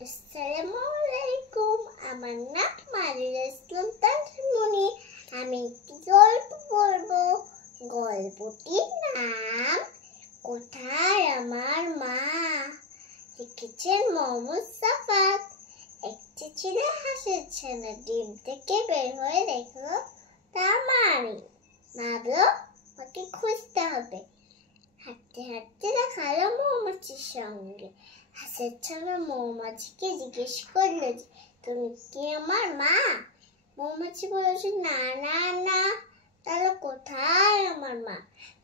আসসালামু আলাইকুম। আমার নাম মারিয়া ইসলাম তানমুনি। আমি একটি গল্প বলবো। গল্পটির নাম কোথায় আমার মা। লিখেছেন মোহাম্মদ সাফাত। একটি ছেলে হাঁসের ছানা ডিম থেকে বের হয়ে দেখলো তার মা নেই। ভাবলো ওকে খুঁজতে হবে। হাঁটতে হাঁটতে দেখালো মৌমাছির সঙ্গে। হাঁসের ছানা মৌমাছিকে জিজ্ঞেস করলো যে, তুমি কি আমার মা? মৌমাছি বলছে, না না না। তাহলে কোথায় আমার মা?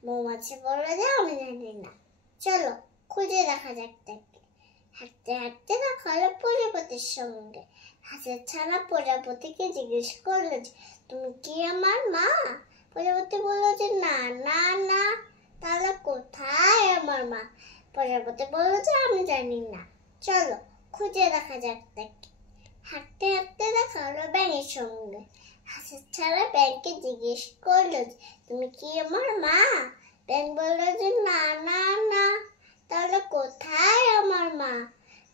মৌমাছি বললো যে, আমি জানি না, চলো খুঁজে দেখা যাক তাকে। হাঁটতে হাঁটতে দেখালো প্রজাপতির সঙ্গে। হাঁসের ছানা প্রজাপতিকে জিজ্ঞেস করলো যে, তুমি কি আমার মা? প্রজাপতি বললো যে, না না না। তাহলে কোথায় আমার মা? প্রজাপতি বললো যে, আমি জানি না, চলো খুঁজে দেখা যাক তাকে। হাঁটতে হাঁটতে দেখা হলো ব্যাঙের সঙ্গে। হাঁসের ছানা ব্যাঙকে জিজ্ঞেস করলো যে, তুমি কি আমার মা? ব্যাঙ বললো যে, না না না। তাহলে কোথায় আমার মা?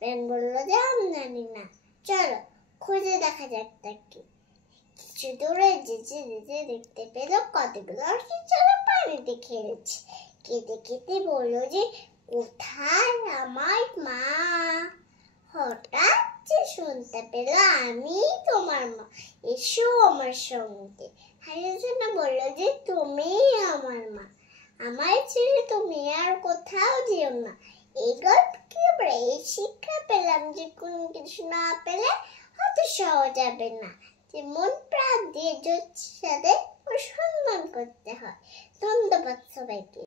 ব্যাঙ বললো যে, আমি জানি না, চলো খুঁজে দেখা যাক তাকে। কিছু দূরে যেতে যেতে দেখতে পেল কতগুলো হাঁসের ছানা পানিতে খেলছে। কেঁদে কেঁদে বললো যে, কোথায় আমার মা? হঠাৎ যে শুনতে পেল, আমি তোমার মা, এসো আমার সঙ্গে। হাঁসের ছানা বললো যে, তুমি আমার মা, আমায় ছেড়ে তুমি আর কোথাও যেও না। এই গল্প কি আমরা এই শিক্ষা পেলাম যে কোনো কিছু না পেলে হয়তো সহজ হবে না, যে মন প্রাণ দিয়ে সাথে সম্মান করতে হয়। ধন্যবাদ সবাইকে।